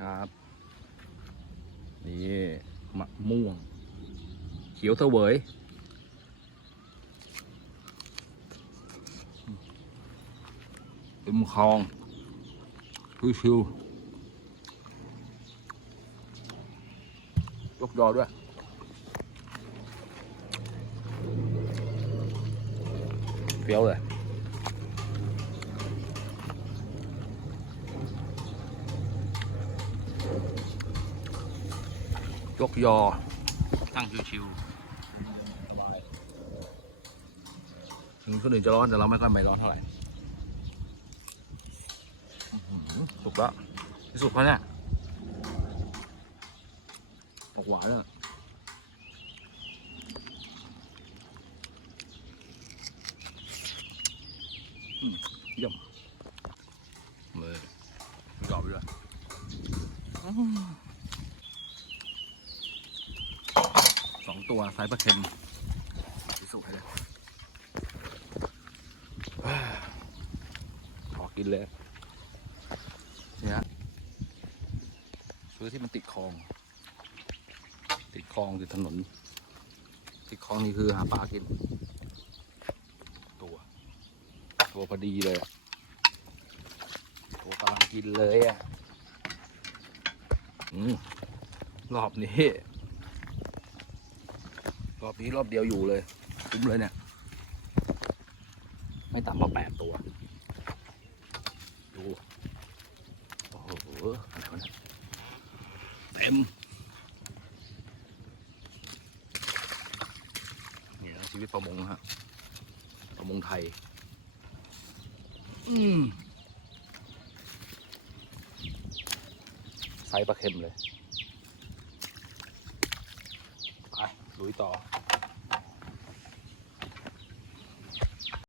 ครับนี่มะม่วง เขียวเสวยเต็มคลองชิวๆยกยอด้วยเปรี้ยวเลย ยกยอตั้งชิวๆถึงคนอื่นจะร้อนแต่เราไม่ค่อยไม่ร้อนเท่าไหร่สุกแล้วที่สุกแล้วเนี่ยออกหวานแล้วน่อมเยี่ยมเลยยอมไปเลยอื้อ สอง ตัวไซส์ปลาเค็มพิสูจน์ให้เลยขอกินเลยเนี่ยซื้อที่มันติดคลอง ติดคลองติดถนน ติดคลองนี่คือหาปลากิน ตัว ตัวพอดีเลยอะตัวกำลังกินเลยอะอืมรอบนี้ รอบนี้รอบเดียวอยู่เลย คุ้มเลยเนี่ย ไม่ต่ำกว่าแปดตัว ดู โอ้โหอะไรวะเนี่ยเต็มนี่นะชีวิตประมงฮะ ประมงไทย อืมไซส์ปลาเค็มเลย ไปลุยต่อ